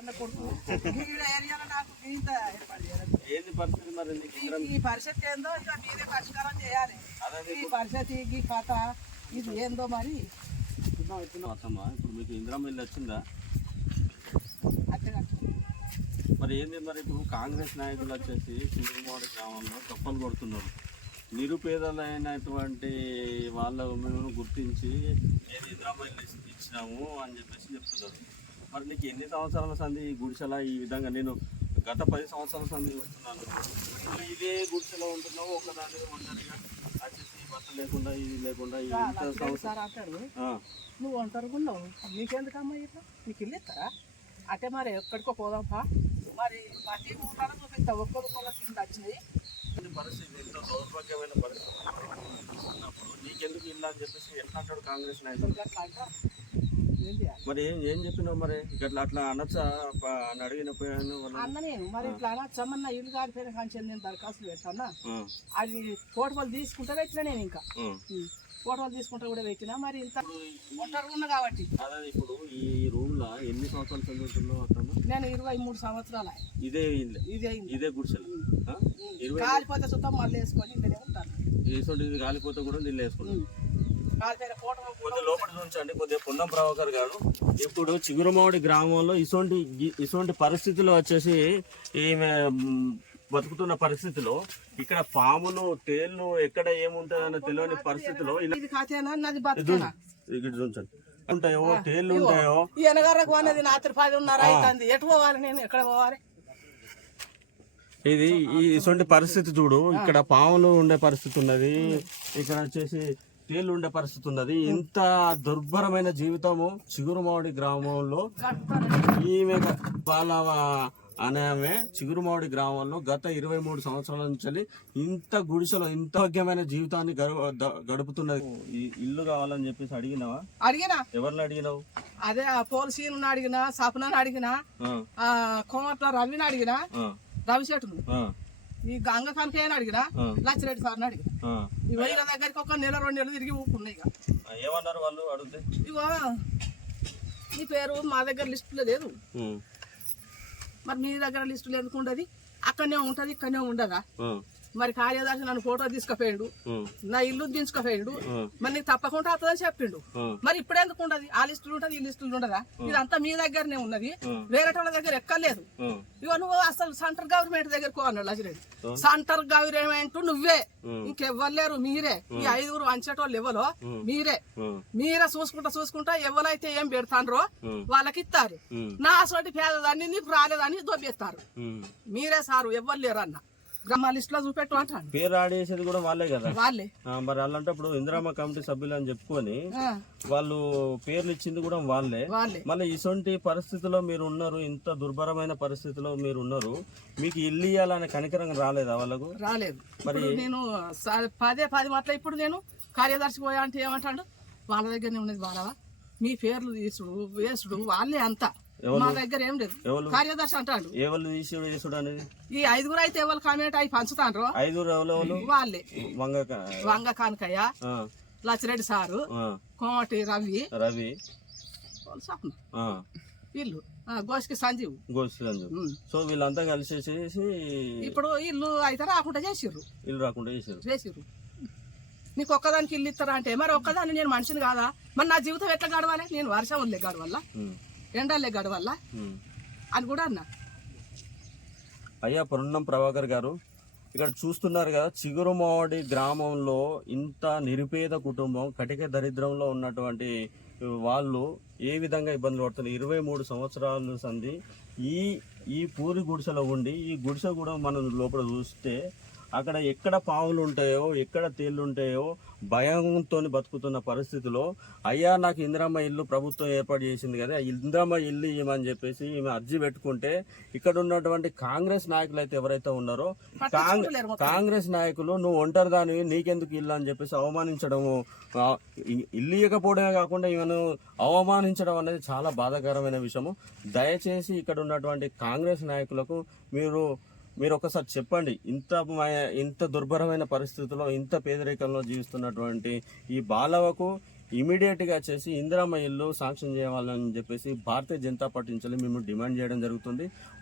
ఏంది పరిస్థితి మరి ఈ పరిస్థితి ఏందో ఇక మీరే పరిష్కారం చేయాలి. ఈ పరిస్థితి ఈ కథ ఇది ఏందో మరి. ఇప్పుడు మీకు ఇందిరమ్మ ఇల్లు వచ్చిందా? అట్లా మరి ఏంది మరి ఇప్పుడు కాంగ్రెస్ నాయకులు వచ్చేసి సింగమాడ గ్రామంలో తప్పలు కొడుతున్నారు. నిరుపేదలైనటువంటి వాళ్ళ మేము గుర్తించి నేను ఇందిరమ్మ ఇల్లు ఇచ్చినాము అని చెప్పేసి చెప్తున్నారు. మరి నీకు ఎన్ని సంవత్సరాల సంది ఈ గుడిసెల ఈ విధంగా నేను గత 10 సంవత్సరాల సంది వస్తున్నాను, ఇదే గుడిసెలో ఉంటున్నావు ఒకదాని ఒంటరిగా వచ్చేసి బస్సు లేకుండా ఇది లేకుండా అంటాడు. నువ్వు ఒంటరిగా ఉన్నావు, నీకెందుకమ్మా ఇట్లా నీకు ఇల్లు ఇస్తారా? అంటే మరి ఎక్కడికో పోదాంపా, మరి ప్రతి ఊళ్ళో చూపిస్తా ఒక్కరు కింద వచ్చినాయి. పరిస్థితి ఎంతో దౌర్భాగ్యమైన పరిస్థితి ఉన్నప్పుడు నీకెందుకు ఇల్లు అని చెప్పేసి ఎట్లా అంటాడు కాంగ్రెస్ నాయకులు? మరి ఏం చెప్పినావు మరి ఇట్లా అట్లా అనొచ్చా అని అడిగినప్పుడు అన్ననే మరి ఇట్లా అనొచ్చమన్న ఇల్లు కాడిపోయిన కానీ నేను దరఖాస్తులు పెట్టానా, అది ఫోటోలు తీసుకుంటా పెట్టినా నేను ఇంకా ఫోటోలు తీసుకుంటా కూడా పెట్టినా. మరి ఇంత ఒంటరిగా ఉన్నా కాబట్టి అదే ఇప్పుడు ఈ రూమ్ లో ఎన్ని సంవత్సరాలు చదువుతున్నావు అతను? నేను 23 సంవత్సరాలు. ఇదే ఇదే గుడిసెలు కాలిపోతే సుతం మళ్ళీ వేసుకొని ఇంకనే ఉంటాను. ఇది కాలిపోతే కూడా నీళ్ళు వేసుకుంటాను. కొద్దిగా లోపల చూంచండి. కొద్దిగా పొన్నం ప్రభాకర్ గారు ఇప్పుడు చిగురుమావిడి గ్రామంలో ఇటువంటి పరిస్థితుల్లో వచ్చేసి ఈమె బతుకుతున్న పరిస్థితిలో ఇక్కడ పాములు తేళ్లు ఎక్కడ ఏముంటుందన్న తెలియని పరిస్థితిలో ఇక్కడ చూంచండి ఉంటాయో తేళ్లు ఉంటాయో. ఎనగరకు అనేది రాత్రి 10:30 అవుతుంది. ఎటు పోవాలి నేను, ఎక్కడ పోవాలి? ఇది ఇటువంటి పరిస్థితి చూడు. ఇక్కడ పాములు ఉండే పరిస్థితి ఉన్నది, ఇక్కడ వచ్చేసి తేళ్లు ఉండే పరిస్థితి ఉన్నది. ఇంత దుర్భరమైన జీవితము చిగురుమావిడి గ్రామంలో ఈమె బాలవ అనే ఆమె చిగురుమావిడి గ్రామంలో గత 23 సంవత్సరాల నుంచి ఇంత గుడిసెలో ఇంత యోగ్యమైన జీవితాన్ని గడుపుతున్నది. ఈ ఇల్లు కావాలని చెప్పేసి అడిగినా ఎవరిని అడిగినావు? అదే పోలీసులను అడిగినా, సపనని అడిగినా, కోమట్ల రవిని అడిగినా, రవిశెట్టును, ఈ గంగ కనకయ్యని అడిగినా, లచ్చిరెడ్డి సార్ని అడిగిన. ఇగో వీళ్ళ దగ్గరికి ఒక నెల 2 నెలలు తిరిగి ఊపుకున్నాయి. ఏమన్నారు వాళ్ళు అడిగితే? ఇగో ఈ పేరు మా దగ్గర లిస్టులో లేదు, మరి మీ దగ్గర లిస్టులు ఎందుకు ఉండదు? అక్కడనే ఉంటది, ఇక్కడనే ఉండదా? మరి కార్యదర్శి నన్ను ఫోటో తీసుకుపోయాడు, నా ఇల్లు తీసుకుపోయాడు, మరి నీకు తప్పకుండా అవుతుందని చెప్పిండు. మరి ఇప్పుడు ఎందుకు ఉండదు? ఆ లిస్టులు ఉంటది, ఈ లిస్టులు ఉండదా? ఇదంతా మీ దగ్గరనే ఉన్నది, వేరే వాళ్ళ దగ్గర ఎక్కర్లేదు. ఇక నువ్వు అసలు సెంటర్ గవర్నమెంట్ దగ్గరకు అన్నాడు అజిరెడ్డి. సెంటర్ గవర్నమెంట్ నువ్వే, ఇంకెవ్వలేరు, మీరే. ఈ 5 వంచేటోళ్ళు ఎవరో మీరే చూసుకుంటా ఎవరైతే ఏం పెడతాండ్రో వాళ్ళకి ఇస్తారు. నా అసలు పేదదాన్ని నీకు రాలేదని దొబ్బేస్తారు. మీరే సారు, ఎవ్వరు లేరు అన్న లిస్ట్ లో చూపెట్టు అంటాను. పేరు ఆడేసేది కూడా వాళ్ళే కదా. వాళ్ళే మరి అలాంటప్పుడు ఇందిరామ కమిటీ సభ్యులు అని చెప్పుకొని వాళ్ళు పేర్లు ఇచ్చింది కూడా వాళ్ళే. మళ్ళీ ఇటువంటి పరిస్థితిలో మీరు ఉన్నారు, ఇంత దుర్భరమైన పరిస్థితిలో మీరు ఉన్నారు, మీకు ఇల్లు ఇయ్యాలనే కనికరం రాలేదా వాళ్ళకు? రాలేదు. మరి నేను 10 మాటలు ఇప్పుడు నేను కార్యదర్శికి పోయా అంటే ఏమంటాడు, వాళ్ళ దగ్గరనే ఉన్నది వాళ్ళవా, మీ పేర్లు తీసుడు వేసుడు వాళ్ళే అంతా, మా దగ్గర ఏం లేదు. కార్యదర్శి అంటాడు ఈ 5 అయితే ఎవరు కామెంట్ అయి పంచుతాండ్రు. 5 వాళ్ళే వంగ కానకయ్య, లచ్చిరెడ్డి సారు, కోమటి రవి, ఇల్లు గోష్కి సంజీవ్. సో వీళ్ళంతా కలిసేసి ఇప్పుడు ఇల్లు అయితే రాకుండా చేసిర్రు. నీకు ఒక్కదానికి ఇల్లు ఇస్తారా అంటే, మరి ఒక్కదాన్ని నేను మనిషిని కాదా? మరి నా జీవితం ఎట్లా గడవాలి? నేను వర్షం వల్లే గడవల్ల, ఎండలే గడవల్ల అని కూడా అన్నా. అయ్యా పొన్నం ప్రభాకర్ గారు, ఇక్కడ చూస్తున్నారు కదా, చిగురుమావిడి గ్రామంలో ఇంత నిరుపేద కుటుంబం, కటిక దరిద్రంలో ఉన్నటువంటి వాళ్ళు ఏ విధంగా ఇబ్బందులు పడుతున్నారు. 23 సంవత్సరాల సంది ఈ పూరి గుడిసెలో ఉండి, ఈ గుడిసె కూడా మనం లోపల చూస్తే అక్కడ ఎక్కడ పావులు ఉంటాయో, ఎక్కడ తేళ్లు ఉంటాయో భయంతో బతుకుతున్న పరిస్థితిలో, అయ్యా నాకు ఇందిరమ్మ ఇల్లు ప్రభుత్వం ఏర్పాటు చేసింది కదా, ఇందిరమ్మ ఇల్లు ఇవ్వమని చెప్పేసి ఈమె అర్జీ పెట్టుకుంటే, ఇక్కడ ఉన్నటువంటి కాంగ్రెస్ నాయకులు అయితే ఎవరైతే ఉన్నారో కాంగ్రెస్ నాయకులు నువ్వు ఒంటరి దానివి, నీకెందుకు ఇల్లు అని చెప్పేసి అవమానించడము, ఇల్లు ఇవ్వకపోవడమే కాకుండా ఈమెను అవమానించడం అనేది చాలా బాధాకరమైన విషయము. దయచేసి ఇక్కడ ఉన్నటువంటి కాంగ్రెస్ నాయకులకు మీరు ఒకసారి చెప్పండి, ఇంత దుర్భరమైన పరిస్థితుల్లో, ఇంత పేదరికంలో జీవిస్తున్నటువంటి ఈ బాలవకు ఇమీడియట్గా చేసి ఇందిరమ్మ ఇల్లు శాంక్షన్ చేయాలని చెప్పేసి భారతీయ జనతా పార్టీ నుంచి మేము డిమాండ్ చేయడం జరుగుతుంది.